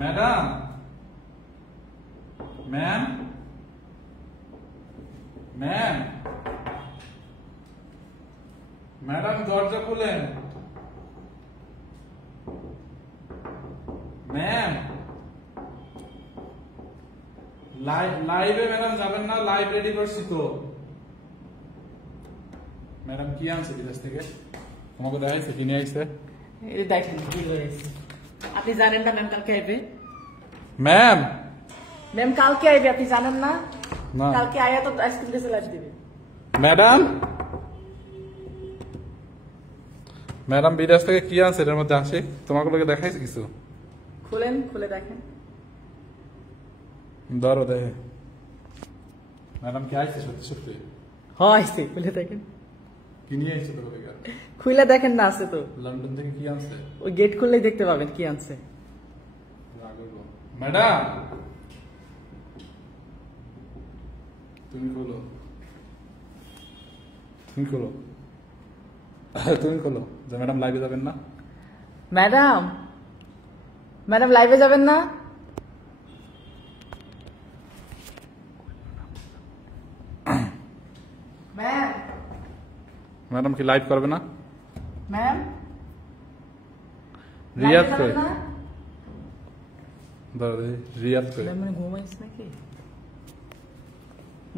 Madam, ma'am, ma'am, madam দরজা খুলেন। Ma'am, লাইভে ম্যাডাম যাবেন না? লাইভ রেডি করছি তো। ম্যাডাম কি আনছে বিদেশ থেকে? তোমাকে দেখাইছে কি নিয়ে আইছে? দেখেন কি হয়েছে। আপনি জানেন না ম্যাম কালকে আইবে? ম্যাম, ম্যাম কালকে আইবে, আপনি জানেন না? না। কালকে আয়া তো আইসক্রিম দিয়ে লাইভ দিবে। ম্যাডাম, ম্যাডাম বিদেশ থেকে কি আনছে এর মধ্যে? আসে তোমাকে লোকে দেখাইছে কিছু? খুলেন, খুলে দেখেন। ধরো দেখে। ম্যাডাম কি আইছে সত্যি সত্যি? হ্যাঁ আইছে, খুলে দেখেন। কি নিয়ে আইছে তোকে? খুলে দেখেন না, আছে তো। লন্ডন থেকে কি আনছে? ওই গেট খুললেই দেখতে পাবেন কি আনছে। ম্যাডাম, তুমি খোলো, তুমি খোলো, তুমি খোলো। যে ম্যাডাম লাইভে যাবেন না? ম্যাডাম, ম্যাডাম লাইভে যাবেন না? ম্যাম, ম্যাডাম কি লাইভ করবে না? ম্যাম রিয়াদ লাইভে করে যাবেন না? ধরো দেখি, রিয়াদ করে। ম্যাম মানে ঘুমাইছে নাকি?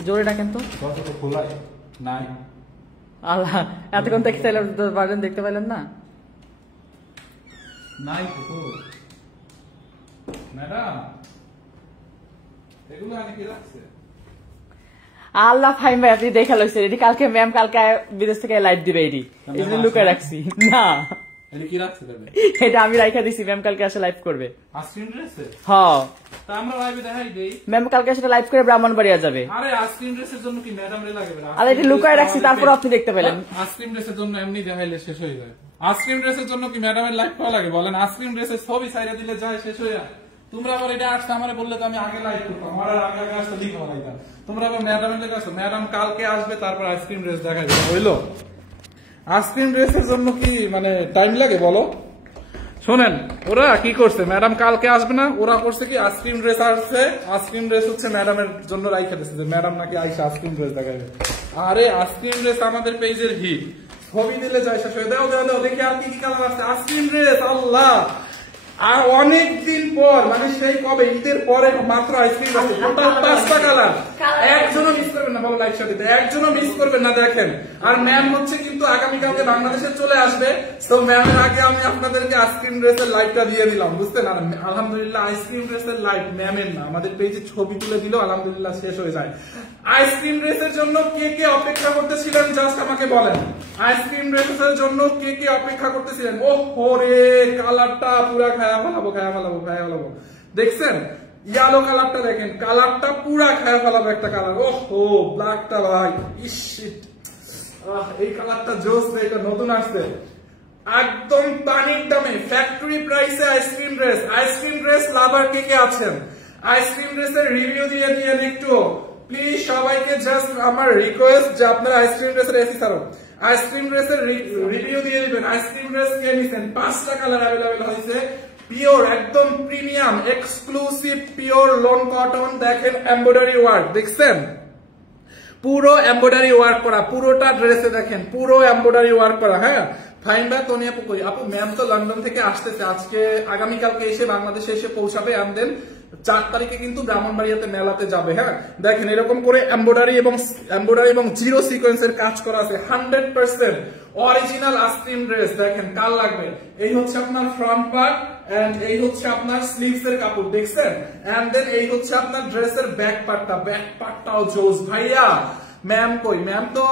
জোরে ডাকেন তো। কত তো খোলাই নাই। আল্লাহ, এতক্ষণ দেখতে পারলেন, দেখতে পাইলেন না? নাই তো। ম্যাডাম, এগুলো আনি কি রাখছে? আল্লাহ ফাইম ভাই, আপনি দেখা লইছেন এটি কালকে ম্যাম কালকে বিদেশ থেকে লাইভ দিবে এটি, এই জন্য লুকায় রাখছি। না, এটা কি রাখছে তবে? এটা আমি রাইখা দিছি, ম্যাম কালকে আসে লাইভ করবে। আইসক্রিম ড্রেসে? হ্যাঁ, তা আমরা লাইভে দেখাই দেই। ম্যাম কালকে আসে লাইভ করে ব্রাহ্মণবাড়িয়া যাবে। আরে আইসক্রিম ড্রেসের জন্য কি ম্যাডাম রে লাগবে? আর এটা লুকায় রাখছি, তারপর আপনি দেখতে পেলেন। আইসক্রিম ড্রেসের জন্য এমনি দেখাইলে শেষ হয়ে যায়। আইসক্রিম ড্রেসের জন্য কি ম্যাডামের লাইভ করা লাগে বলেন? আইসক্রিম ড্রেসের ছবি ছাইরা দিলে যায়, শেষ হয়ে যায়। তোমরা আবার এটা আসতে আমারে বললে তো আমি আগে লাইভ করতাম, আমার আগে আগে আসতে লিখা হলাইতাম। তোমরা আবার ম্যাডামের লেগে আসো, ম্যাডাম কালকে আসবে তারপর আইসক্রিম ড্রেস দেখাই দেবে, হইলো? আইসক্রিম ড্রেসের জন্য কি মানে টাইম লাগে বলো? শোনেন, ওরা কি করছে, ম্যাডাম কালকে আসবে না, ওরা করছে কি আইসক্রিম ড্রেস আসছে, আইসক্রিম ড্রেস হচ্ছে ম্যাডামের জন্য রাইখা দিচ্ছে, যে ম্যাডাম নাকি আইসা আইসক্রিম ড্রেস দেখাবে। আরে আইসক্রিম ড্রেস আমাদের পেজের হিট, ছবি দিলে যায় শেষ হয়ে। দাও দাও দাও দেখি আর কি কি কালার আসছে। আইসক্রিম ড্রেস, আল্লাহ, আর অনেকদিন পর, মানে সেই কবে ঈদের পরে মাত্র আইসক্রিম আছে, টোটাল 5টা কালার। একজনও মিস করবেন না, বলো লাইভ সাথে একজনও মিস করবেন না। দেখেন, আর ম্যাম হচ্ছে কিন্তু আগামীকালকে বাংলাদেশে চলে আসবে, তো ম্যামের আগে আমি আপনাদেরকে আইসক্রিম ড্রেসের লাইভটা দিয়ে দিলাম, বুঝতেন? আর আলহামদুলিল্লাহ আইসক্রিম ড্রেসের লাইভ ম্যামের না, আমাদের পেজে ছবি তুলে দিল, আলহামদুলিল্লাহ শেষ হয়ে যায়। আইসক্রিম ড্রেসের জন্য কে কে অপেক্ষা করতেছিলেন জাস্ট আমাকে বলেন। আইসক্রিম ড্রেসের জন্য কে কে অপেক্ষা করতেছিলেন? ও হোরে, কালারটা পুরা খায়া ফেলাবো, খায়া ফেলাবো, খায়া ফেলাবো। দেখছেন ইয়েলো কালারটা? দেখেন কালারটা পুরা খায়া ফেলাবো একটা কালার। ও হো, ব্ল্যাকটা ভাই, ইস এই কালারটা জোস, এটা নতুন আসছে একদম পানির দামে, ফ্যাক্টরি প্রাইসে আইসক্রিম ড্রেস। আইসক্রিম ড্রেস লাভার কে কে আছেন? আইসক্রিম ড্রেসের রিভিউ দিয়ে দিয়েন একটু প্লিজ সবাইকে। জাস্ট আমার রিকোয়েস্ট যে আপনারা আইসক্রিম ড্রেসের এসি ছাড়ো, আইসক্রিম ড্রেসের রিভিউ দিয়ে দিবেন। আইসক্রিম ড্রেস কে নিছেন? 5টা কালার অ্যাভেলেবেল হয়েছে, পিওর একদম premium exclusive pure loan cotton. দেখেন এমব্রয়ডারি ওয়ার্ক, দেখছেন পুরো এমব্রয়ডারি ওয়ার্ক করা, পুরোটা ড্রেসে দেখেন পুরো এমব্রয়ডারি ওয়ার্ক করা। হ্যাঁ ফাইনবা তনি আপু কই? আপু ম্যাম তো লন্ডন থেকে আসতেছে, আজকে আগামীকালকে এসে বাংলাদেশে এসে পৌঁছাবে। দেন 4 তারিখে কিন্তু ব্রাহ্মণবাড়িয়াতে মেলাতে যাবে। হ্যাঁ দেখেন এরকম করে এমব্রয়ডারি এবং জিরো সিকোয়েন্সের কাজ করা আছে, 100% অরিজিনাল আইসক্রিম ড্রেস। দেখেন কাল লাগবে, এই হচ্ছে আপনার ফ্রন্ট পার্ট এন্ড এই হচ্ছে আপনার স্লিভস এর কাপড়, দেখছেন? এন্ড দেন এই হচ্ছে আপনার ড্রেসের ব্যাক পার্টটা, ব্যাক পার্টটাও জোস। ভাইয়া ম্যাম কই? ম্যাম তো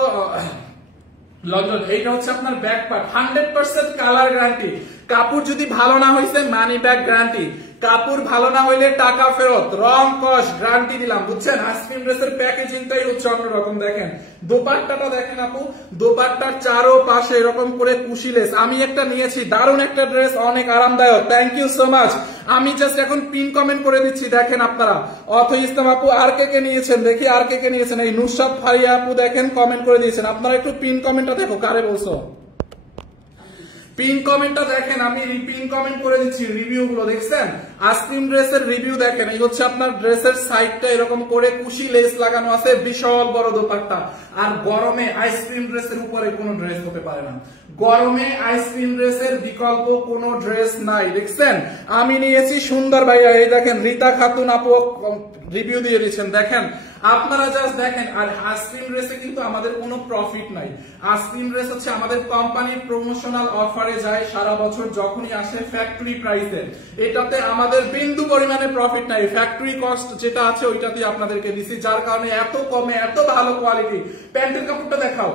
লন্ডন। এইটা হচ্ছে আপনার ব্যাক পার্ট, 100% কালার গ্যারান্টি। কাপড় যদি ভালো না হয়েছে মানি ব্যাক গ্যারান্টি, কাপড় ভালো না হইলে টাকা ফেরত, রং কস গ্যারান্টি দিলাম, বুঝছেন? আইসক্রিম ড্রেসের প্যাকেজিংটাই হচ্ছে অন্যরকম। দেখেন দোপাট্টাটা দেখেন আপু, দোপাট্টার চারো পাশে এরকম করে কুশিলেস। আমি একটা নিয়েছি, দারুণ একটা ড্রেস, অনেক আরামদায়ক। Thank you so much. আমি জাস্ট এখন পিন কমেন্ট করে দিচ্ছি, দেখেন আপনারা। অথৈ ইসলাম আপু আর কে কে নিয়েছেন দেখি, আর কে কে নিয়েছেন? এই নুসরাত ফারিয়া আপু দেখেন কমেন্ট করে দিয়েছেন। আপনারা একটু পিন কমেন্টটা দেখো, কারে বলছো? পিন কমেন্টটা দেখেন, আমি পিন কমেন্ট করে দিচ্ছি রিভিউ গুলো, দেখছেন আইসক্রিম ড্রেসের রিভিউ দেখেন। এই হচ্ছে আপনার ড্রেসের সাইডটা এরকম করে কুশি লেস লাগানো আছে, বিশাল বড় দোপাট্টা। আর গরমে আইসক্রিম ড্রেসের উপরে কোনো ড্রেস হতে পারে না, গরমে আইসক্রিম ড্রেসের বিকল্প কোনো ড্রেস নাই, দেখছেন। আমি নিয়েছি সুন্দর ভাইয়া, এই দেখেন রীতা খাতুন আপু রিভিউ দিয়ে দিয়েছেন, দেখেন আপনারা জাস্ট দেখেন। আর আইসক্রিম ড্রেসে কিন্তু আমাদের কোনো প্রফিট নাই, আইসক্রিম ড্রেস হচ্ছে আমাদের কোম্পানির প্রমোশনাল অফারে যায় সারা বছর, যখনই আসে ফ্যাক্টরি প্রাইসে, এটাতে আমাদের বিন্দু পরিমাণে প্রফিট নাই, ফ্যাক্টরি কস্ট যেটা আছে ওইটাতে আপনাদেরকে দিছি, যার কারণে এত কমে এত ভালো কোয়ালিটি। প্যান্টের কাপড়টা দেখাও,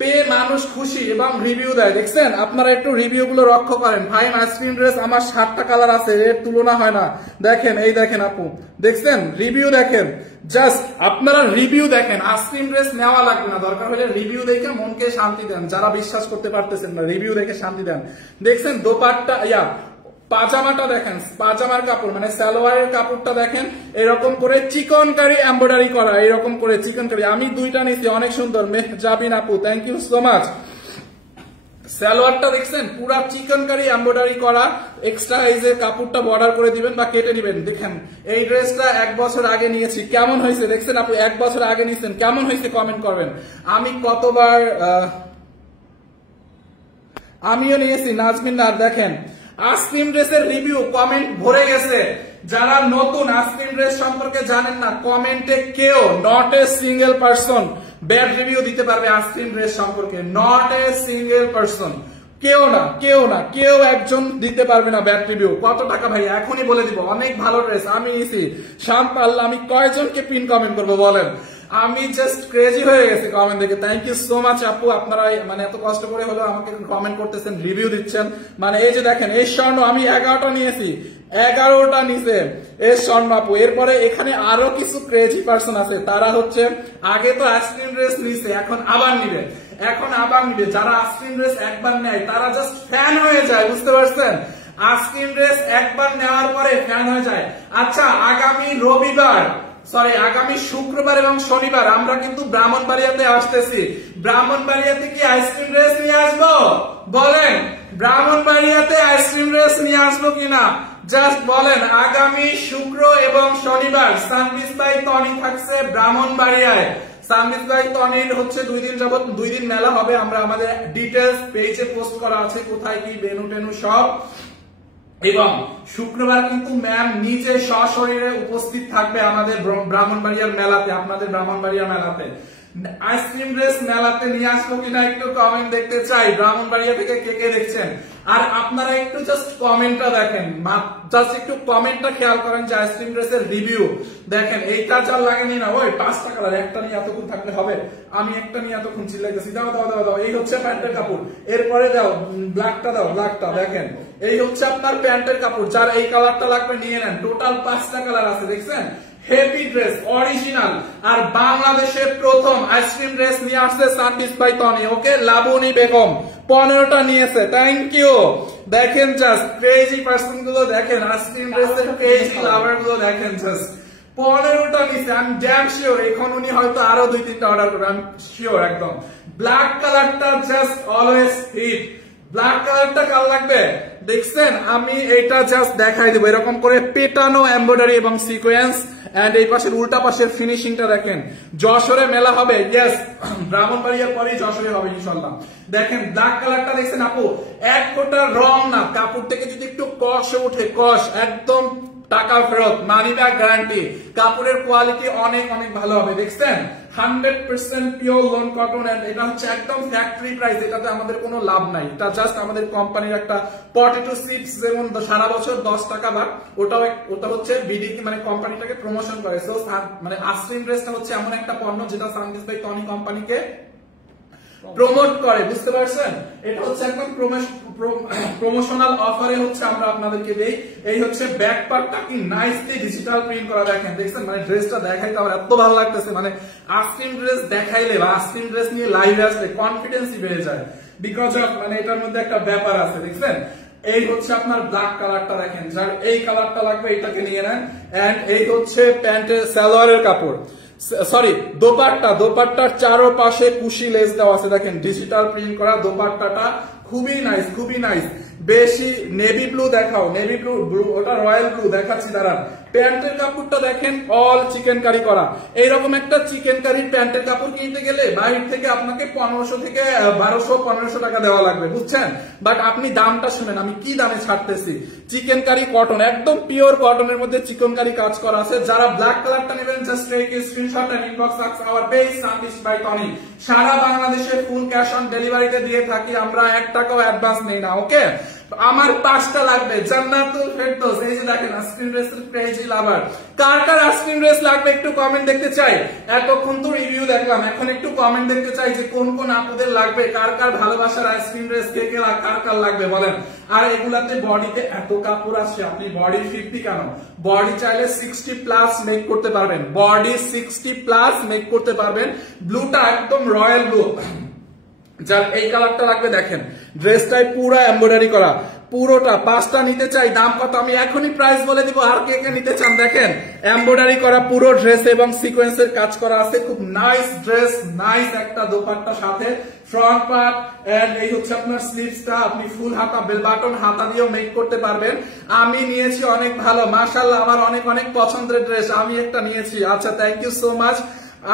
পেয়ে মানুষ খুশি এবং রিভিউ দেয়, দেখছেন। আপনারা একটু রিভিউ গুলো লক্ষ্য করেন। ফাইন আইসক্রিম ড্রেস, আমার 7টা কালার আছে, এর তুলনা হয় না, দেখেন এই দেখেন আপু, দেখছেন রিভিউ দেখেন, জাস্ট আপনারা রিভিউ দেখেন। আইসক্রিম ড্রেস নেওয়া লাগবে না, দরকার হলে রিভিউ দেখে মনকে শান্তি দেন, যারা বিশ্বাস করতে পারতেছেন না রিভিউ দেখে শান্তি দেন। দেখছেন দোপাট্টা পাজামাটা দেখেন, পাজামার কাপড় মানে সালোয়ারের কাপড়টা দেখেন, এরকম করে চিকন কারি এমব্রয়ডারি করা, এরকম করে চিকন কারি। আমি 2টা নিছি, অনেক সুন্দর। মেহজাবিন আপু থ্যাংক ইউ সো মাচ। সালোয়ারটা দেখছেন পুরা চিকন কারি এমব্রয়ডারি করা, এক্সট্রা এই যে কাপড়টা বর্ডার করে দিবেন বা কেটে দিবেন। দেখেন এই ড্রেসটা 1 বছর আগে নিয়েছি, কেমন হয়েছে দেখছেন আপু, 1 বছর আগে নিয়েছেন, কেমন হয়েছে কমেন্ট করবেন। আমি কতবার আমিও নিয়েছি নাজমিন নার, দেখেন আইসক্রিম ড্রেসের রিভিউ কমেন্ট ভরে গেছে। যারা নতুন আইসক্রিম ড্রেস সম্পর্কে জানেন না, কমেন্টে কেউ not a single person bad review দিতে পারবে আইসক্রিম ড্রেস সম্পর্কে, নট এ সিঙ্গেল পারসন, কেউ না কেউ একজন দিতে পারবে না ব্যাড রিভিউ। কত টাকা ভাই এখনই বলে দিব, অনেক ভালো ড্রেস আমি নিয়েছি, শাম পাল্লা। আমি কয়জনকে পিন কমেন্ট করবো বলেন, আমি জাস্ট ক্রেজি হয়ে গেছি কমেন্ট দেখে। থ্যাংক ইউ সো মাচ আপু, আপনারা মানে এত কষ্ট করে হলো আমাকে কমেন্ট করতেছেন, রিভিউ দিচ্ছেন। মানে এই যে দেখেন এই স্বর্ণ আমি 11টা নিয়েছি, 11টা নিচে এই স্বর্ণ আপু। এরপরে এখানে আরো কিছু ক্রেজি পার্সন আছে, তারা হচ্ছে আগে তো আইসক্রিম ড্রেস নিছে, এখন আবার নিবে, যারা আইসক্রিম ড্রেস একবার নেয় তারা জাস্ট ফ্যান হয়ে যায়, বুঝতে পারছেন। আইসক্রিম ড্রেস একবার নেওয়ার পরে ফ্যান হয়ে যায়। আচ্ছা আগামী শুক্রবার এবং শনিবার আমরা কিন্তু ব্রাহ্মণবাড়িয়াতে আসতেছি, ব্রাহ্মণবাড়িয়াতে কি আইসক্রিম ড্রেস নিয়ে আসবো বলেন, ব্রাহ্মণবাড়িয়াতে আইসক্রিম ড্রেস নিয়ে আসবো কিনা জাস্ট বলেন। আগামী শুক্র এবং শনিবার সানবিজ বাই টনি থাকছে ব্রাহ্মণবাড়িয়ায়। সানবিজ বাই টনির হচ্ছে 2 দিন যাবত 2 দিন মেলা হবে, আমরা আমাদের ডিটেলস পেজে পোস্ট করা আছে, কোথায় কি বেনু টেনু সব। এবং শুক্রবার কিন্তু ম্যাম নিজে সশরীরে উপস্থিত থাকবে আমাদের ব্রাহ্মণবাড়িয়ার মেলাতে, আপনাদের ব্রাহ্মণবাড়িয়া মেলাতে। আইসক্রিম ড্রেস মেলাতে নিয়ে আসবো কিনা একটু কমেন্ট দেখতে চাই, ব্রাহ্মণবাড়িয়া থেকে কে কে দেখছেন। আর আপনারা একটু জাস্ট কমেন্টটা দেখেন, জাস্ট একটু কমেন্টটা খেয়াল করেন যে আইসক্রিম ড্রেসের রিভিউ দেখেন। এইটা চাল লাগেনি না, ওই 5টা কালার, একটা নিয়ে এতক্ষণ থাকলে হবে, আমি একটা নিয়ে এতক্ষণ চিল্লাইতেছি, দাও। এই হচ্ছে প্যান্টের কাপড়, এরপরে দাও ব্ল্যাকটা, ব্ল্যাকটা দেখেন, এই হচ্ছে আপনার প্যান্টের কাপড়। যার এই কালারটা লাগবে নিয়ে নেন, টোটাল 5টা কালার আছে, দেখছেন। হেভি ড্রেস অরিজিনাল, আর বাংলাদেশের প্রথম আইসক্রিম ড্রেস নিয়ে আসছে সানবিজ বাই টনি, ওকে লাবণী বেগম 15টা নিয়েছে, থ্যাংক ইউ। দেখেন জাস্ট ক্রেজি পার্সন গুলো দেখেন, আইসক্রিম ড্রেসের ক্রেজি লাভার গুলো দেখেন, জাস্ট 15টা নিয়েছে। আমি ড্যাম শিওর এখন উনি হয়তো আরো 2-3টা অর্ডার করবে, আমি শিওর একদম। ব্ল্যাক কালারটা জাস্ট অলওয়েজ হিট, ব্ল্যাক কালারটা কাল লাগবে, দেখছেন। আমি এটা জাস্ট দেখাই দেবো, এরকম করে পেটানো এমব্রয়ডারি এবং সিকোয়েন্স, এন্ড এই পাশের উল্টা পাশের ফিনিশিংটা দেখেন। যশোরে মেলা হবে, ইয়েস ব্রাহ্মণবাড়িয়ার পরেই যশোরে হবে ইনশাল্লাহ। দেখেন ব্ল্যাক কালারটা দেখছেন আপু, 1 ফোঁটা রং না, কাপড় থেকে যদি একটু কষ উঠে, কষ একদম টাকা ফেরত, মানি ব্যাক গ্যারান্টি। কাপড়ের কোয়ালিটি অনেক ভালো হবে, দেখছেন 100% পিওর লোন কটন, এন্ড এটা হচ্ছে একদম ফ্যাক্টরি প্রাইস, এটাতে আমাদের কোনো লাভ নাই, এটা জাস্ট আমাদের কোম্পানির একটা পটেটো চিপস যেমন সারা বছর 10 টাকা বাট, ওটা হচ্ছে বিডিটি মানে কোম্পানিটাকে প্রমোশন করে। সো মানে আইসক্রিম ড্রেসটা হচ্ছে এমন একটা পণ্য যেটা সানবিজ বাই টনি কোম্পানিকে প্রমোট করে, বুঝতে পারছেন। এটা হচ্ছে একদম প্রমোশনাল অফারে হচ্ছে আমরা আপনাদেরকে দেই। এই হচ্ছে ব্যাক পার্টটা কি নাইসলি ডিজিটাল প্রিন্ট করা, দেখেন মানে ড্রেসটা দেখাইতে আমার এত ভালো লাগতেছে, মানে আইসক্রিম ড্রেস দেখাইলে বা আইসক্রিম ড্রেস নিয়ে লাইভে আসলে কনফিডেন্সই বেড়ে যায়, বিকজ অফ মানে এটার মধ্যে একটা ব্যাপার আছে, দেখছেন। এই হচ্ছে আপনার ব্ল্যাক কালারটা দেখেন, যার এই কালারটা লাগবে এটাকে নিয়ে নেন। এন্ড এই হচ্ছে প্যান্টের সালোয়ারের কাপড়, সরি দোপাট্টার চারোপাশে কুশি লেস দেওয়া আছে, দেখেন ডিজিটাল প্রিন্ট করা দোপাট্টাটা খুবই নাইস, খুবই নাইস। বেশি নেভি ব্লু দেখাও, নেভি ব্লু, ওটা রয়্যাল ব্লু দেখাচ্ছি দাঁড়ান। প্যান্টের কাপড়টা দেখেন অল চিকেন কারি করা। এইরকম একটা চিকেন কারির প্যান্টের কাপড় কিনতে গেলে বাইরে থেকে আপনাকে 1500 থেকে 1200-1500 টাকা দেওয়া লাগবে, বুঝছেন? বাট আপনি দামটা শুনেন আমি কি দামে ছাড়তেছি। চিকেন কারি কটন, একদম পিওর কটনের মধ্যে চিকেন কারি কাজ করা আছে। যারা ব্ল্যাক কালারটা নেবেন just take a screenshot and inbox our page Sundish by Tony. সারা বাংলাদেশে ফুল ক্যাশ অন ডেলিভারিতে দিয়ে থাকি আমরা, 1 টাকাও অ্যাডভান্স নেই না, ওকে? আমার 5টা লাগবে জান্নাতুল ফেরদৌস। এই যে দেখেন আইসক্রিম ড্রেসের ক্রেজি লাভার, কার কার আইসক্রিম ড্রেস লাগবে একটু কমেন্ট দেখতে চাই। এতক্ষণ তো রিভিউ দেখলাম, এখন একটু কমেন্ট দেখতে চাই যে কোন কোন আপুদের লাগবে, কার কার ভালোবাসার আইসক্রিম ড্রেস কে কে কার কার লাগবে বলেন। আর এগুলাতে বডিতে এত কাপড় আসছে, আপনি বডি 50 কেন, বডি চাইলে 60+ মেক করতে পারবেন, বডি 60+ মেক করতে পারবেন। ব্লুটা একদম রয়্যাল ব্লু, যার এই কালারটা লাগবে দেখেন, ড্রেসটাই পুরো এমব্রয়ডারি করা, পুরোটা 5টা নিতে চাই। দাম কত আমি এখনই প্রাইস বলে দিব, আর কে কে নিতে চান দেখেন। এমব্রয়ডারি করা পুরো ড্রেস এবং সিকোয়েন্সের কাজ করা আছে, খুব নাইস ড্রেস, নাইস একটা দোপাট্টা সাথে ফ্রন্ট পার্ট এন্ড এই হচ্ছে আপনার স্লিভসটা, আপনি ফুল হাতা বেল বাটন হাতা দিয়েও মেক করতে পারবেন। আমি নিয়েছি অনেক ভালো, মাশাআল্লাহ আমার অনেক অনেক পছন্দের ড্রেস, আমি একটা নিয়েছি। আচ্ছা থ্যাংক ইউ সো মাচ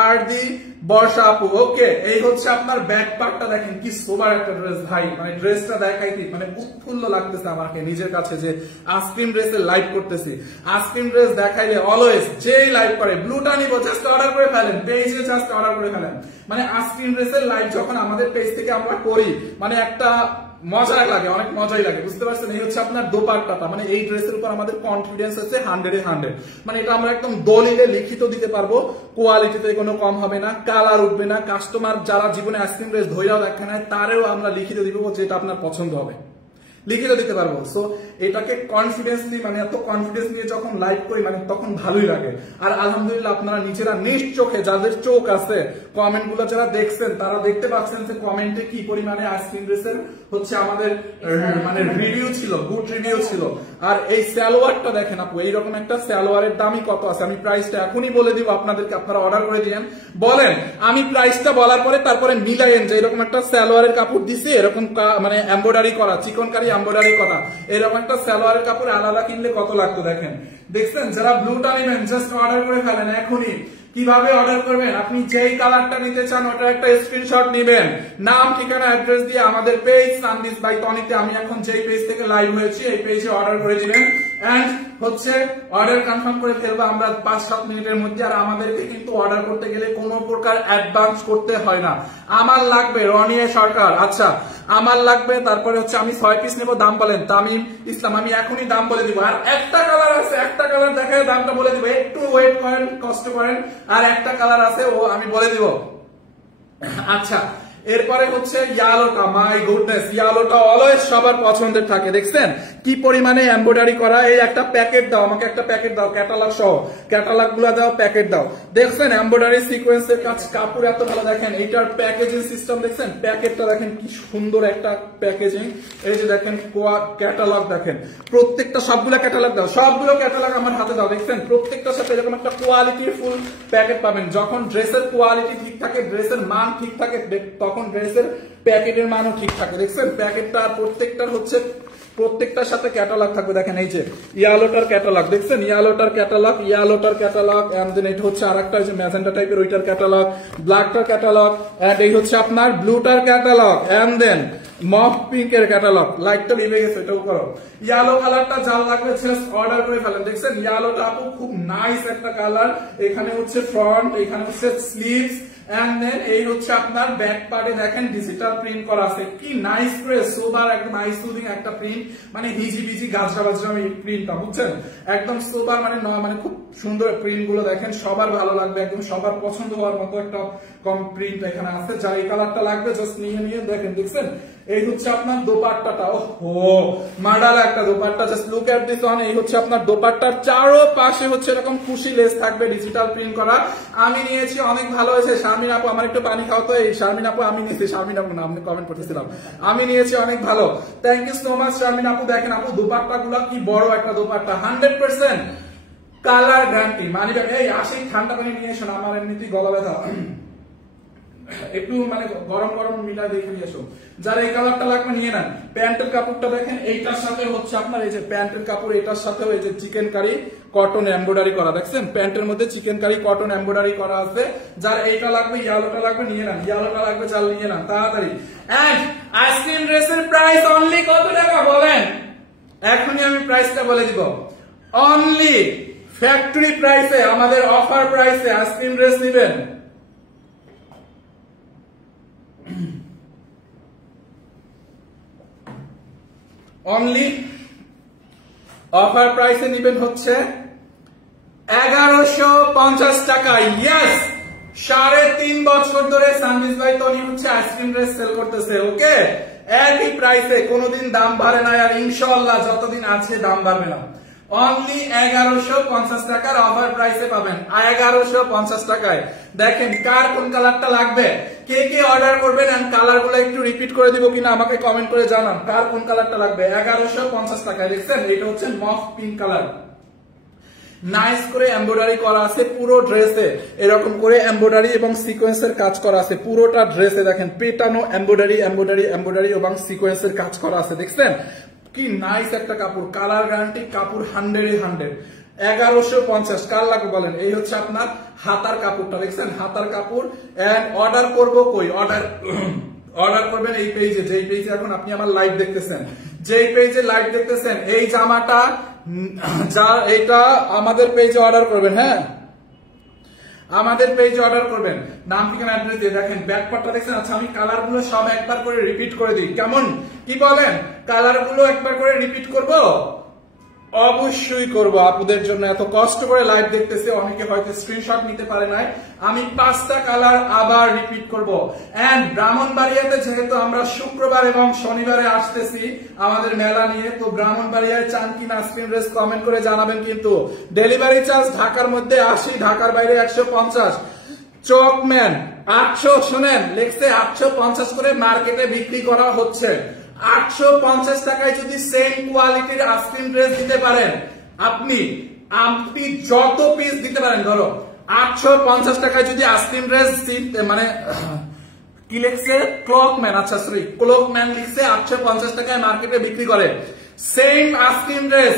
আর দি বর্ষা আপু, ওকে? এই হচ্ছে আপনার ব্যাক পার্টটা দেখেন কি সোবার একটা ড্রেস ভাই, মানে ড্রেসটা দেখাইতে মানে উৎফুল্ল লাগতেছে আমাকে নিজের কাছে যে আইসক্রিম ড্রেসে লাইভ করতেছি। আইসক্রিম ড্রেস দেখাইলে অলওয়েজ যেই লাইভ করে ব্লুটা নিব জাস্ট অর্ডার করে ফেলেন, পেজে জাস্ট অর্ডার করে ফেলেন। মানে আইসক্রিম ড্রেসের লাইভ যখন আমাদের পেজ থেকে আমরা করি মানে একটা মজা লাগে, অনেক মজাই লাগে, বুঝতে পারছেন? এই হচ্ছে আপনার দোপাট্টাটা, মানে এই ড্রেসের উপর আমাদের কনফিডেন্স আছে 100-100, মানে এটা আমরা একদম দলিলে লিখিত দিতে পারবো, কোয়ালিটিতে কোনো কম হবে না, কালার উঠবে না। কাস্টমার যারা জীবনে আইসক্রিম ড্রেস ধৈরাও দেখে না তারেও আমরা লিখিত দিব যেটা আপনার পছন্দ হবে, লিখিত দিতে পারবো। সো এটাকে কনফিডেন্সলি মানে এত কনফিডেন্স নিয়ে যখন লাইভ করি মানে তখন ভালোই লাগে। আর আলহামদুলিল্লাহ আপনারা নিজেরা নিজ চোখে, যাদের চোখ আছে, কমেন্ট গুলো যারা দেখছেন তারা দেখতে পাচ্ছেন যে কমেন্টে কি পরিমাণে আইসক্রিম ড্রেসের হচ্ছে আমাদের মানে রিভিউ ছিল, গুড রিভিউ ছিল। আর এই সালোয়ারটা দেখেন আপু, এইরকম একটা সালোয়ারের দামই কত আছে আমি প্রাইসটা এখনই বলে দিব আপনাদেরকে, আপনারা অর্ডার করে দিয়েন। বলেন আমি প্রাইসটা বলার পরে তারপরে মিলাইয়েন যে এরকম একটা সালোয়ারের কাপড় দিছি, এরকম মানে এমব্রয়ডারি করা চিকনকারি এমব্রয়ডারি করা, এরকম একটা সালোয়ারের কাপড় আলাদা কিনলে কত লাগতো দেখেন। দেখছেন? যারা ব্লুটা নেবেন জাস্ট অর্ডার করে ফেলেন এখনই। কিভাবে অর্ডার করবেন? আপনি যেই কালারটা নিতে চান ওটা একটা স্ক্রিনশট নেবেন, নাম ঠিকানা অ্যাড্রেস দিয়ে আমাদের পেজ সানডিশ বাই টনিতে, আমি এখন যেই পেজ থেকে লাইভ হয়েছি এই পেজে অর্ডার করে দিবেন এন্ড হচ্ছে অর্ডার কনফার্ম করে ফেলবো আমরা 5-7 মিনিটের মধ্যে। আর আমাদেরকে কিন্তু অর্ডার করতে গেলে কোনো প্রকার অ্যাডভান্স করতে হয় না। আমার লাগবে রনিয়া সরকার, আচ্ছা আমার লাগবে, তারপরে হচ্ছে আমি 6 পিস নেবো, দাম বলেন তামিম ইসলাম, আমি এখনই দাম বলে দিব। আর একটা কালার আছে, একটা কালার দেখায় দামটা বলে দিব, একটু ওয়েট করেন, কষ্ট করেন। আর একটা কালার আছে ও আমি বলে দিব। আচ্ছা এরপরে হচ্ছে ইয়ালোটা, মাই গুডনেস, ইয়ালোটা অলওয়েজ সবার পছন্দের থাকে। দেখছেন কি পরিমাণে এমব্রয়ডারি করা। এই একটা প্যাকেট দাও, আমাকে একটা প্যাকেট দাও, ক্যাটালগ সহ, ক্যাটালগ গুলা দাও, প্যাকেট দাও। দেখছেন এমব্রয়ডারি সিকোয়েন্সের কাজ, কাপড় এত ভালো। দেখেন এইটার প্যাকেজিং সিস্টেম দেখছেন, প্যাকেটটা দেখেন কি সুন্দর একটা প্যাকেজিং। এই যে দেখেন ক্যাটালগ দেখেন, প্রত্যেকটা সবগুলো ক্যাটালগ দাও, সবগুলো ক্যাটালগ আমার হাতে দাও। দেখছেন প্রত্যেকটার সাথে এরকম একটা কোয়ালিটির ফুল প্যাকেট পাবেন। যখন ড্রেসের কোয়ালিটি ঠিক থাকে, ড্রেসের মান ঠিক থাকে, তখন ড্রেসের প্যাকেটের মানও ঠিক থাকে। দেখছেন প্যাকেটটা প্রত্যেকটার হচ্ছে প্রত্যেকটার সাথে ক্যাটালগ থাকবে। দেখেন এই যে ইয়ালোটার ক্যাটালগ, দেখছেন ইয়ালোটার ক্যাটালগ, ইয়ালোটার ক্যাটালগ এন্ড দেন এটা হচ্ছে আরেকটা যে ম্যাজেন্টা টাইপের ওইটার ক্যাটালগ, ব্ল্যাকটার ক্যাটালগ এন্ড এই হচ্ছে আপনার ব্লুটার ক্যাটালগ এন্ড দেন মফ পিঙ্কের ক্যাটালগ। লাইটটা নিভে গেছে, এটাও করো। ইয়েলো কালারটা যার লাগবে জাস্ট অর্ডার করে ফেলেন। দেখছেন ইয়েলোটা আপু খুব নাইস একটা কালার। এখানে হচ্ছে ফ্রন্ট, এখানে হচ্ছে স্লিভস এন্ড দেন এই হচ্ছে আপনার ব্যাক পার্টে দেখেন ডিজিটাল প্রিন্ট করা আছে। কি নাইস করে সোবার একদম আই সুদিং একটা প্রিন্ট, মানে হিজি বিজি গাছরা বাজরা প্রিন্টটা, বুঝছেন? একদম সোবার মানে খুব সুন্দর প্রিন্ট গুলো দেখেন, সবার ভালো লাগবে, একদম সবার পছন্দ হওয়ার মতো একটা কম প্রিন্ট এখানে আছে। যার এই কালারটা লাগবে জাস্ট নিয়ে দেখেন। দেখছেন এই হচ্ছে আপনার দোপাট্টাটা, ওহো মার্ডার একটা dupatta, just look at this one. এই হচ্ছে আপনার দোপাট্টার চারো পাশে হচ্ছে এরকম খুশি লেস থাকবে, ডিজিটাল প্রিন্ট করা। আমি নিয়েছি, অনেক ভালো হয়েছে। শারমিন আপু আমার একটু পানি খাও তো। এই শারমিন আপু আমি নিয়েছি, শারমিন আপু না, আমি কমেন্ট করতেছিলাম, আমি নিয়েছি, অনেক ভালো। Thank you so much Sharmin আপু। দেখেন আপু দোপাট্টা গুলো কি বড় একটা দোপাট্টা, 100% কালার গ্যারান্টি। মানে এই আসেই ঠান্ডা পানি নিয়ে এসো না, আমার এমনিতেই গলা ব্যথা। একটু মানে গরম গরম মিলা দেখে নিয়ে এসো। যারা এই কালারটা লাগবে নিয়ে নেন। প্যান্টের কাপড়টা দেখেন, এইটার সাথে হচ্ছে আপনার এই যে প্যান্টের কাপড়, এটার সাথে এই যে চিকেন কারি কটন এমব্রয়ডারি করা, দেখছেন প্যান্টের মধ্যে চিকেন কারি কটন এমব্রয়ডারি করা আছে। যার এইটা লাগবে, ইয়েলোটা লাগবে নিয়ে নেন, ইয়েলোটা লাগবে যার নিয়ে নেন তাড়াতাড়ি। এন্ড আইসক্রিম ড্রেসের প্রাইস অনলি কত টাকা বলেন? এখনই আমি প্রাইসটা বলে দিব। অনলি ফ্যাক্টরি প্রাইসে, আমাদের অফার প্রাইসে আইসক্রিম ড্রেস নেবেন অনলি অফার প্রাইসে নিবেন হচ্ছে 1150 টাকা। ইয়েস, 3.5 বছর ধরে সানবিজ বাই তনি হচ্ছে আইসক্রিম ড্রেস সেল করতেছে। ওকে, একই প্রাইসে, কোনোদিন দাম বাড়ে না, আর ইনশাআল্লাহ যতদিন আছে দাম বাড়বে না। অনলি 1150 টাকার অফার প্রাইসে পাবেন, 1150 টাকায়। দেখেন কার কোন কালারটা লাগবে, কে কে অর্ডার করবেন, এন্ড কালার গুলো একটু রিপিট করে দিব কিনা আমাকে কমেন্ট করে জানান কার কোন কালারটা লাগবে। 1150 টাকায়। দেখছেন এটা হচ্ছে মফ পিঙ্ক কালার, নাইস করে এমব্রয়ডারি করা আছে পুরো ড্রেসে, এরকম করে এমব্রয়ডারি এবং সিকোয়েন্সের কাজ করা আছে পুরোটা ড্রেসে। দেখেন পেটানো এমব্রয়ডারি এমব্রয়ডারি এমব্রয়ডারি এবং সিকোয়েন্সের কাজ করা আছে। দেখছেন কি নাইস একটা কাপড়, কালার গ্যারান্টি, কাপড় 100 1150। কার লাগবে বলেন? এই হচ্ছে আপনার হাতার কাপড়টা, দেখছেন হাতার কাপড়। এন্ড অর্ডার করবো কই? অর্ডার করবেন এই পেজে, যেই পেজে এখন আপনি আমার লাইভ দেখতেছেন, যেই পেজে লাইভ দেখতেছেন এই জামাটা, যা এটা আমাদের পেজে অর্ডার করবেন। হ্যাঁ, আমাদের পেজে অর্ডার করবেন, নাম ঠিকানা অ্যাড্রেস দিয়ে। দেখেন ব্যাক পার্টটা দেখছেন? আচ্ছা আমি কালার গুলো সব একবার করে রিপিট করে দিই, কেমন কি বলেন? কালার গুলো একবার করে রিপিট করব? অবশ্যই করব। আপুদের জন্য এত কষ্ট করে লাইভ দেখতেছে, অনেকে হয়তো স্ক্রিনশট নিতে পারে নাই, আমি 5টা কালার আবার রিপিট করব। এন্ড ব্রাহ্মণবাড়িয়াতে যেহেতু আমরা শুক্রবার এবং শনিবারে আসতেছি আমাদের মেলা নিয়ে, তো ব্রাহ্মণবাড়িয়ায় চান কিনা আইসক্রিম ড্রেস কমেন্ট করে জানাবেন। কিন্তু ডেলিভারি চার্জ ঢাকার মধ্যে 80, ঢাকার বাইরে 150। চকম্যান 800, শোনেন লেখছে 850 করে মার্কেটে বিক্রি করা হচ্ছে। 850 টাকায় যদি সেম কোয়ালিটির আইসক্রিম ড্রেস দিতে পারেন, আপনি যত পিস দিতে পারেন, ধরো 850 টাকায় যদি আইসক্রিম ড্রেস, মানে কি লিখছে ক্লকম্যান, আচ্ছা সরি ক্লকম্যান লিখছে 850 টাকায় মার্কেটে বিক্রি করে। Same ice cream dress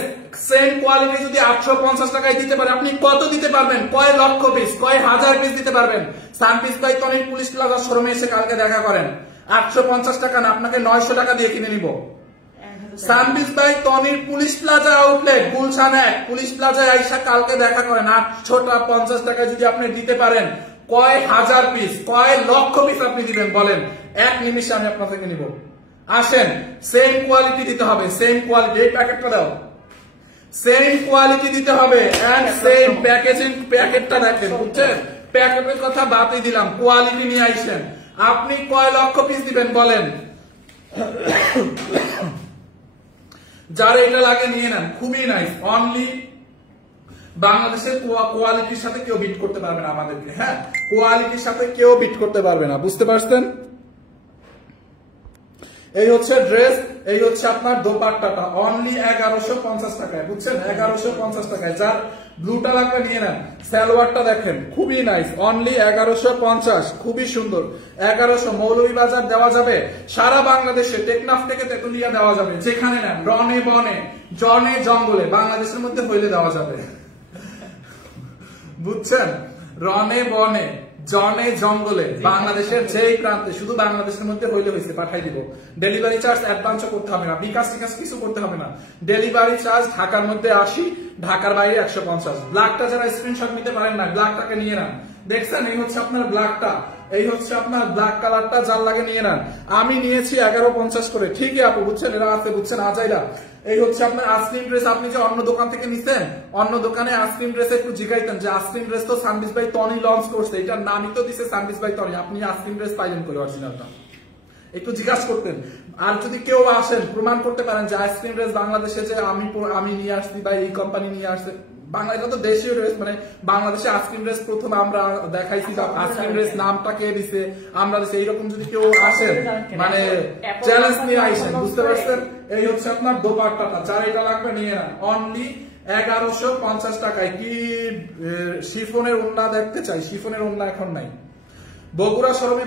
same quality যদি 850 টাকায় দিতে পারে, আপনি কত দিতে পারবেন? কয় লক্ষ পিস, কয় হাজার পিস দিতে পারবেন? সানপিস বাই তনির পুলিশ প্লাজা শোরুমে এসে কালকে দেখা করেন। 850 টাকা না, আপনাকে 900 টাকা দিয়ে কিনে নিব। সানপিস বাই তনির police plaza outlet Gulshan 1 police প্লাজায় আইসা কালকে দেখা করেন। 850 টাকা যদি আপনি দিতে পারেন, কয় হাজার পিস, কয় লক্ষ পিস আপনি দিবেন বলেন? এক নিমিষে আমি আপনার থেকে নিব। আসেন, সেম কোয়ালিটি দিতে হবে, সেম কোয়ালিটি। এই প্যাকেটটা দাও, সেম কোয়ালিটি দিতে হবে, এন্ড সেম প্যাকেজিং। প্যাকেটটা দেখেন, বুঝছেন? প্যাকেটের কথা বাদই দিলাম, কোয়ালিটি নিয়ে আইসেন। আপনি কয় লক্ষ পিস দিবেন বলেন? যারা এটা লাগে নিয়ে নেন, খুবই নাইস। অনলি বাংলাদেশের কোয়ালিটির সাথে কেউ বিট করতে পারবে না আমাদেরকে। হ্যাঁ, কোয়ালিটির সাথে কেউ বিট করতে পারবে না, বুঝতে পারছেন? এই হচ্ছে ড্রেস, এই হচ্ছে আপনার দোপাট্টাটা, অনলি 1150 টাকায়, বুঝছেন? 1150 টাকায়। যার ব্লুটা লাগবে নিয়ে নেন। সালোয়ারটা দেখেন খুবই নাইস, অনলি 1150, খুবই সুন্দর। 1100 মৌলভীবাজার দেওয়া যাবে, সারা বাংলাদেশে টেকনাফ থেকে তেতুলিয়া দেওয়া যাবে, যেখানে নেন, রনে বনে জনে জঙ্গলে, বাংলাদেশের মধ্যে হইলে দেওয়া যাবে, বুঝছেন? রনে বনে জনে জঙ্গলে, বাংলাদেশের যেই প্রান্তে, শুধু বাংলাদেশের মধ্যে হইলে হয়েছে, পাঠাই দিব। ডেলিভারি চার্জ অ্যাডভান্সও করতে হবে না, বিকাশ টিকাশ কিছু করতে হবে না। ডেলিভারি চার্জ ঢাকার মধ্যে 80, ঢাকার বাইরে 150। ব্ল্যাকটা যারা স্ক্রিনশট নিতে পারেন না, ব্ল্যাকটাকে নিয়ে নেন। দেখছেন, এই হচ্ছে আপনার ব্ল্যাকটা, এই হচ্ছে আপনার ব্ল্যাক কালারটা, যার লাগে নিয়ে নেন। আমি নিয়েছি 1150 করে, ঠিকই আপু, বুঝছেন? এরা আছে, বুঝছেন? আজাইরা। এই হচ্ছে আপনার আইসক্রিম ড্রেস। আপনি যে অন্য দোকান থেকে নিছেন, অন্য দোকানে আইসক্রিম ড্রেস একটু জিগাইতেন যে আইসক্রিম ড্রেস তো সানবিজ বাই তনি লঞ্চ করছে, এটার নামই তো দিছে সানবিজ বাই তনি, আপনি আইসক্রিম ড্রেস পাইলেন করে অরিজিনালটা, একটু জিজ্ঞাসা করতেন। আর যদি কেউ আসেন প্রমাণ করতে পারেন যে আইসক্রিম ড্রেস বাংলাদেশে যে আমি নিয়ে আসছি বা এই কোম্পানি নিয়ে আসছে, বাংলাদেশে তো দেশীয় ড্রেস, মানে বাংলাদেশে আইসক্রিম ড্রেস প্রথম আমরা দেখাইছি, আইসক্রিম ড্রেস নামটা কে দিছে আমরা দিছি, এইরকম যদি কেউ আসেন, মানে চ্যালেঞ্জ নিয়ে আইসেন, বুঝতে পারছেন? এই হচ্ছে আপনার দোপাট্টাটা, যার এটা লাগবে নিয়ে নেন, অনলি 1150 টাকায়। কি শিফনের ওড়না দেখতে চাই? শিফনের ওড়না এখন নাই, বগুড়া শোরুমে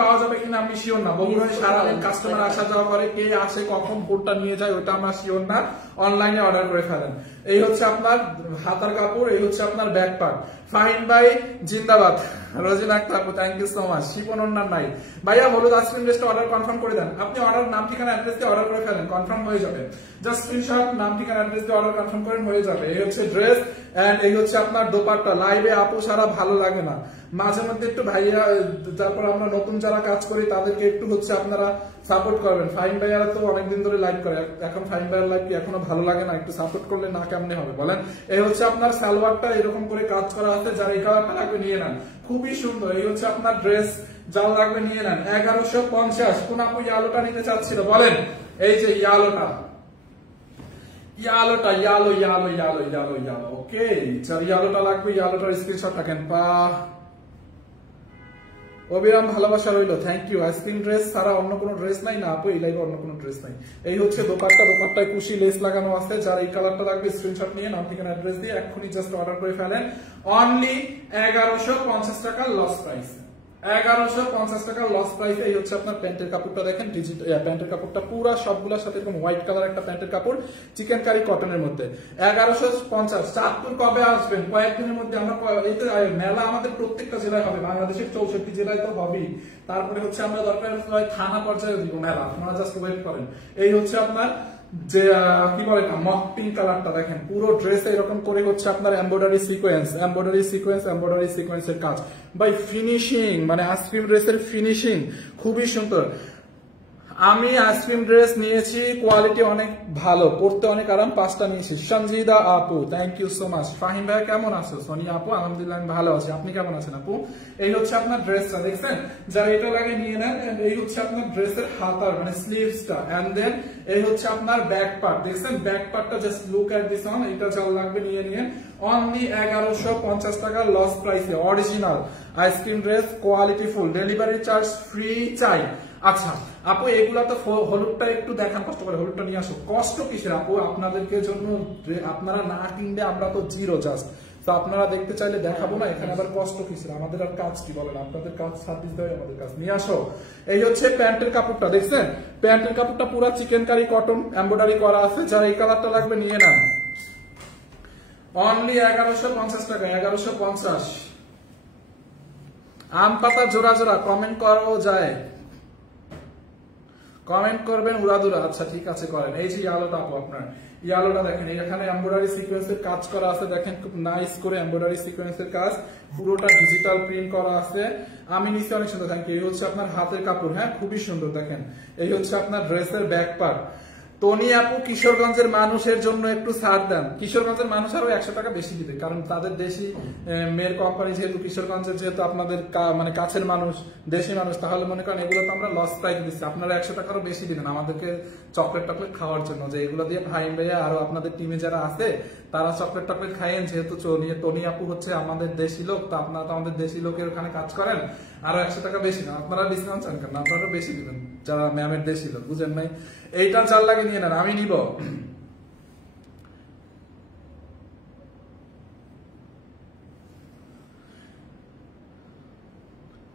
পাওয়া যাবে কিনা আমি শিওর না। বগুড়ায় সারাদিন কাস্টমার আসা যাওয়া করে, কে আসে কখন কোনটা নিয়ে যায় ওটা আমরা শিওর না, অনলাইনে অর্ডার করে ফেলেন। এই হচ্ছে আপনার হাতার কাপড়, এই হচ্ছে আপনার ব্যাক পার্ট। ফাহিম ভাই জিন্দাবাদ, রোজিনা আক্তার আপু থ্যাংক ইউ সো মাচ। শিপন অন্যার নাই ভাইয়া, হলুদ আইসক্রিম ড্রেসটা অর্ডার কনফার্ম করে দেন। আপনি অর্ডার নাম ঠিকানা অ্যাড্রেস দিয়ে অর্ডার করে ফেলেন, কনফার্ম হয়ে যাবে। জাস্ট স্ক্রিনশট নাম ঠিকানা অ্যাড্রেস দিয়ে অর্ডার কনফার্ম করেন, হয়ে যাবে। এই হচ্ছে ড্রেস এন্ড এই হচ্ছে আপনার দোপাট্টা। লাইভে আপু সারা ভালো লাগে না, মাঝে মধ্যে একটু ভাইয়া, তারপর আমরা নতুন যারা কাজ করি তাদেরকে একটু হচ্ছে আপনারা সাপোর্ট করবেন। ফাহিম ভাইয়ারা তো অনেকদিন ধরে লাইভ করে, এখন ফাহিম ভাইয়ার লাইভ কি এখনো ভালো লাগে না? একটু সাপোর্ট করলে না কেমনে হবে বলেন। এই হচ্ছে আপনার সালোয়ারটা এরকম করে কাজ করা আছে, যারা এই কালারটা লাগবে নিয়ে নেন, খুবই সুন্দর। এই হচ্ছে আপনার ড্রেস, যারা লাগবে নিয়ে নেন। 1150। কোন আপু ইয়ালোটা নিতে চাচ্ছিল বলেন? এই যে ইয়ালোটা, ইয়ালো ওকে, যার ইয়ালোটা লাগবে ইয়ালোটার স্ক্রিনশট রাখেন। অবিরাম ভালোবাসা রইলো, থ্যাংক ইউ। আইসক্রিম ড্রেস ছাড়া অন্য কোনো ড্রেস নাই না আপু? এই লাইভে অন্য কোনো ড্রেস নাই। এই হচ্ছে দোপাট্টায় কুশি লেস লাগানো আছে, যার এই কালারটা লাগবে স্ক্রিনশট নিয়ে নাম ঠিকানা অ্যাড্রেস দিয়ে এক্ষুনি জাস্ট অর্ডার করে ফেলেন। অনলি 1150 টাকা লস প্রাইস, 1150 টাকা লস প্রাইসে। এই হচ্ছে আপনার প্যান্টের কাপড়টা দেখেন, প্যান্টের কাপড়টা পুরো সবগুলোর সাথে এরকম হোয়াইট কালার একটা প্যান্টের কাপড়, চিকেন কারি কটনের মধ্যে 1150। চাঁদপুর কবে আসবেন? কয়েকদিনের মধ্যে। আমরা মেলা আমাদের প্রত্যেকটা জেলায় হবে, বাংলাদেশের 64 জেলায় তো হবেই। তারপরে হচ্ছে আমরা দরকার থানা পর্যায়ে দিব মেলা, আপনারা জাস্ট ওয়েট করেন। এই হচ্ছে আপনার যে কি বলে এটা, মক পিঙ্ক কালারটা দেখেন, পুরো ড্রেসে এরকম করে হচ্ছে আপনার এমব্রয়ডারি সিকোয়েন্সের কাজ। বাই ফিনিশিং মানে আইসক্রিম ড্রেসের ফিনিশিং খুবই সুন্দর। আমি আইসক্রিম ড্রেস নিয়েছি, কোয়ালিটি অনেক ভালো, পড়তে অনেক আরাম, 5টা নিয়েছি। সঞ্জিদা আপু thank you so much. Fahim ভাই কেমন আছো? সোনিয়া আপু আলহামদুলিল্লাহ আমি ভালো আছি, আপনি কেমন আছেন আপু? এই হচ্ছে আপনার ড্রেসটা দেখছেন, যারা এটা লাগে নিয়ে নেন। এই হচ্ছে আপনার ড্রেসের হাতার মানে স্লিভসটা, এন্ড দেন এই হচ্ছে আপনার ব্যাক পার্ট দেখছেন, ব্যাক পার্টটা just look at this on. এটা যার লাগবে নিয়ে নিন, অনলি 1150 টাকা লস প্রাইসে। Original ice cream dress, quality full, delivery charge free চাই। আচ্ছা আপু এগুলা তো হলুদটা একটু দেখান, কষ্ট করে হলুদটা নিয়ে আসো। কষ্ট কিসের আপু? আপনাদেরকে জন্য, আপনারা না কিনলে আমরা তো জিরো জাস্ট, তো আপনারা দেখতে চাইলে দেখাবো না, এখানে আবার কষ্ট কিসের? আমাদের আর কাজ কি বলেন? আপনাদের কাজ সার্ভিস দেয়, আমাদের কাজ নিয়ে আসো। এই হচ্ছে প্যান্টের কাপড়টা দেখছেন, প্যান্টের কাপড়টা পুরো চিকেন কারি কটন এমব্রয়ডারি করা আছে, যারা এই কালারটা লাগবে নিয়ে নেন। অনলি 1150 টাকা, 1150। আম পাতা জোড়া জোড়া কমেন্ট করাও যায়, কমেন্ট করবেন উড়াদুরা। আচ্ছা ঠিক আছে করেন। এই যে ইয়ালোটা আপু, আপনার ইয়ালোটা দেখেন, এখানে এমব্রয়ডারি সিকোয়েন্সের কাজ করা আছে, দেখেন খুব নাইস করে এমব্রয়ডারি সিকোয়েন্সের কাজ, পুরোটা ডিজিটাল প্রিন্ট করা আছে। আমি নিচে অনেক সুন্দর, থ্যাংক ইউ। এই হচ্ছে আপনার হাতের কাপড়, হ্যাঁ খুবই সুন্দর দেখেন। এই হচ্ছে আপনার ড্রেসের ব্যাক পার্ট। টনি আপু কিশোরগঞ্জের মানুষের জন্য একটু ছাড় দেন। কিশোরগঞ্জের মানুষ আরো 100 টাকা বেশি দিবে, কারণ তাদের দেশি মেয়ের কোম্পানি যেহেতু, কিশোরগঞ্জের যেহেতু আপনাদের মানে কাছের মানুষ, দেশি মানুষ, তাহলে মনে করেন এগুলো তো আমরা লস প্রাইস দিচ্ছি, আপনারা 100 টাকারও বেশি দিবেন আমাদেরকে চকলেট টকলেট খাওয়ার জন্য, যে এগুলো দিয়ে ফাহিম ভাইয়া আরো আপনাদের টিমে যারা আছে তারা চকলেট টকলেট খাইয়েন। যেহেতু টনি আপু হচ্ছে আমাদের দেশি লোক, তো আপনারা তো আমাদের দেশি লোকের ওখানে কাজ করেন, আরো 100 টাকা বেশি না, আপনারা ডিসকাউন্ট চান কেন? আপনারা বেশি দিবেন যারা ম্যামের দেশি লোক, বুঝেন নাই? এইটা চার লাগে নিয়ে নেন, আমি নিব।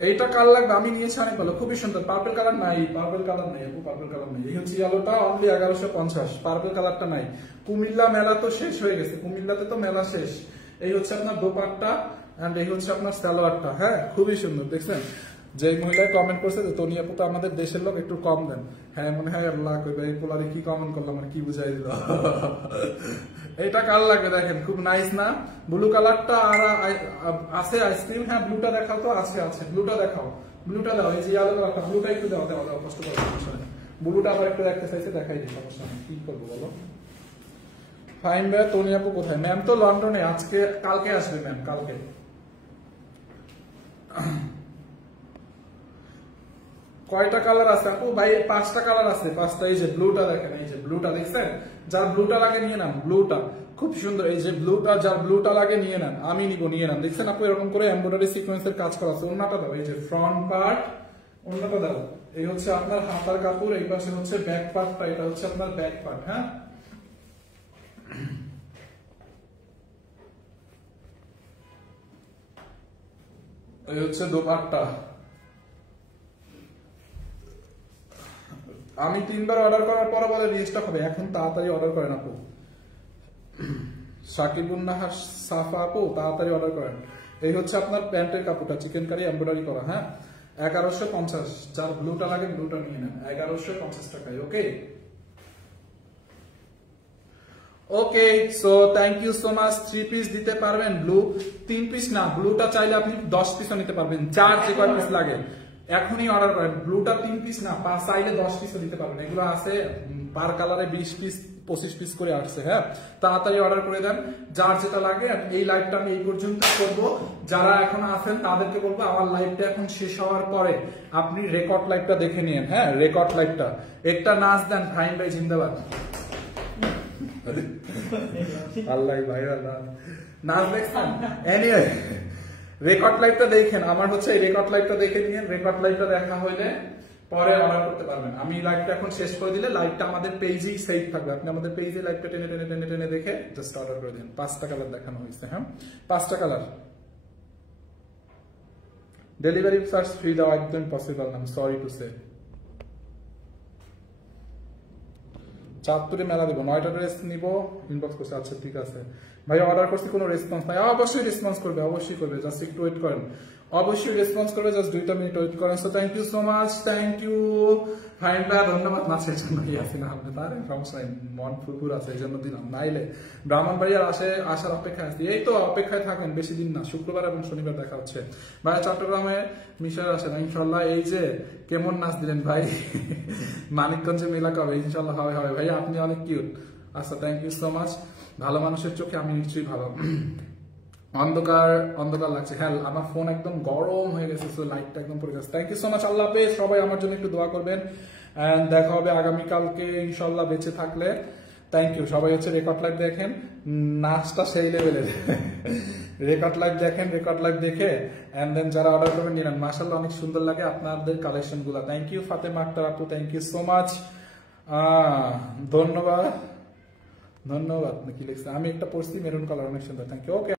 এইটা কাল লাগবে, আমি নিয়েছি অনেক ভালো, খুবই সুন্দর। পার্পল কালার নাই, পার্পল কালার নাই আপু, পার্পল কালার নাই। এই হচ্ছে ইয়েলোটা, অনলি 1150। পার্পল কালারটা নাই। কুমিল্লা মেলা তো শেষ হয়ে গেছে, কুমিল্লাতে তো মেলা শেষ। এই হচ্ছে আপনার দোপাট্টা এন্ড এই হচ্ছে আপনার সালোয়ারটা, হ্যাঁ খুবই সুন্দর দেখছেন। যে মহিলায় কমেন্ট করছে যে টনি আপু তো আমাদের দেশের লোক, একটু কম দেন। হ্যাঁ মনে হয় আল্লাহ কইবে এই পোলারে কি কমেন্ট করলাম, মানে কি বুঝাই দিল। এইটা কাল লাগে দেখেন, খুব নাইস না? ব্লু কালারটা আর আছে আইসক্রিম, হ্যাঁ ব্লুটা দেখাও তো, আছে আছে ব্লুটা দেখাও, ব্লুটা দাও। এই যে ইয়েলো কালারটা, ব্লুটা একটু দাও, দাও দাও, কষ্ট করে সমস্যা নেই। ব্লুটা আবার একটু দেখতে চাইছে, দেখাই দিই, সমস্যা নেই, কি করবো বলো। ফাইন ভাই, টনি আপু কোথায়? ম্যাম তো লন্ডনে, আজকে কালকে আসবে ম্যাম, কালকে। কয়টা কালার আছে আপু? ভাই 5টা কালার আছে, 5টা। এই যে ব্লুটা দেখেন, এই যে ব্লুটা দেখছেন, যার ব্লুটা লাগে নিয়ে নেন, ব্লুটা খুব সুন্দর। এই যে ব্লুটা, যার ব্লুটা লাগে নিয়ে নেন, আমি নিব, নিয়ে নেন। দেখছেন আপু এরকম করে এমব্রয়ডারি সিকোয়েন্সের কাজ করা আছে। ওন্নাটা দাও, এই যে ফ্রন্ট পার্ট, ওন্নাটা দাও। এই হচ্ছে আপনার হাতার কাপড়, এই পাশে হচ্ছে ব্যাক পার্টটা, এটা হচ্ছে আপনার ব্যাক পার্ট, হ্যাঁ। এই হচ্ছে দোপাট্টা। আমি 3 বার অর্ডার করার পর বলে রিস্টক হবে, এখন তাড়াতাড়ি অর্ডার করেন আপু। সাকিবুন নাহার সাফা আপু তাড়াতাড়ি অর্ডার করেন। এই হচ্ছে আপনার প্যান্টের কাপড়টা, চিকেন কারি এমব্রয়ডারি করা। হ্যাঁ 1150, যার ব্লুটা লাগে ব্লুটা নিয়ে নেন, 1150 টাকায়। Okay okay, so thank you so much. 3 piece দিতে পারবেন ব্লু? 3 পিস না, ব্লুটা চাইলে আপনি 10 পিসও নিতে পারবেন, যার যে কয় পিস লাগে এখনই অর্ডার করেন। ব্লুটা 3 পিস না, চাইলে 10 পিসও দিতে পারবেন। এগুলো আছে পার কালারে 20 পিস 25 পিস করে আসছে। হ্যাঁ তাড়াতাড়ি অর্ডার করে দেন, যার যেটা লাগে। এই লাইভটা আমি এই পর্যন্ত করব, যারা এখন আছেন তাদেরকে বলবো আমার লাইভটা এখন শেষ হওয়ার পরে আপনি রেকর্ড লাইভটা দেখে নিন। হ্যাঁ রেকর্ড লাইভটা একটা নাচ দেন, ফাইন ভাই জিন্দাবাদ। আল্লাহ ভাই আল্লাহ, নাচ দেখছেন? এনিওয়ে রেকর্ড লাইভটা দেখেন, আমার হচ্ছে এই রেকর্ড লাইভটা দেখে নিয়ে, রেকর্ড লাইভটা দেখা হইলে পরে অর্ডার করতে পারবেন। আমি লাইভটা এখন শেষ করে দিলে লাইভটা আমাদের পেজেই সেভ থাকবে, আপনি আমাদের পেজে লাইভটা টেনে টেনে টেনে টেনে দেখে জাস্ট অর্ডার করে দিন। 5টা কালার দেখানো হয়েছে। হ্যাঁ 5টা কালার। ডেলিভারি চার্জ ফ্রি দেওয়া একদম পসিবল না, সরি টু সে। 74 মেলা দেবো, 9টা ড্রেস নিবো, ইনবক্স করছে। আচ্ছা ঠিক আছে ভাই, অর্ডার করছি কোনো রেসপন্স নাই। অবশ্যই রেসপন্স করবে, অবশ্যই করবে, জাস্ট একটু ওয়েট করেন, অবশ্যই রেসপন্স করবে, জাস্ট 2টা মিনিট ওয়েট করেন। So thank you so much, thank you fine ভাই, ধন্যবাদ। নাচের জন্য আসি না আপনি, তার সমস্যা নাই, মন ফুরফুর আছে এই জন্য দিলাম, নাইলে ব্রাহ্মণবাড়িয়ার আসার অপেক্ষায় আছি। এই তো অপেক্ষায় থাকেন, বেশি দিন না, শুক্রবার এবং শনিবার দেখা হচ্ছে ভাই। চট্টগ্রামে মিশর আসেন ইনশাল্লাহ। এই যে কেমন নাচ দিলেন ভাই, মানিকগঞ্জে মেলা কবে? ইনশাল্লাহ হবে হবে ভাই, আপনি অনেক কিউট। আচ্ছা থ্যাংক ইউ সো মাচ। ভালো মানুষের চোখে আমি নিশ্চয়ই ভালো। অন্ধকার অন্ধকার লাগছে। হ্যাঁ আমার ফোন একদম গরম হয়ে গেছে, লাইটটা একদম পড়ে গেছে। থ্যাংক ইউ সো মাচ, আল্লাহ হাফেজ। সবাই আমার জন্য একটু দোয়া করবেন, এন্ড দেখা হবে আগামীকালকে ইনশাল্লাহ বেঁচে থাকলে। Thank you. সবাই হচ্ছে রেকর্ড লাইভ দেখেন, নাচটা সেই লেভেলের। রেকর্ড লাইভ দেখেন, রেকর্ড লাইভ দেখে এন্ড দেন যারা অর্ডার করবেন নিলেন। মাশাআল্লাহ অনেক সুন্দর লাগে আপনাদের কালেকশন গুলা। থ্যাংক ইউ ফাতেমা আক্তার আপু, থ্যাংক ইউ সো মাচ। ধন্যবাদ ধন্যবাদ। কি লিখছে? আমি একটা পড়ছি মেরুন কালার, অনেক সুন্দর, থ্যাংক ইউ। ওকে।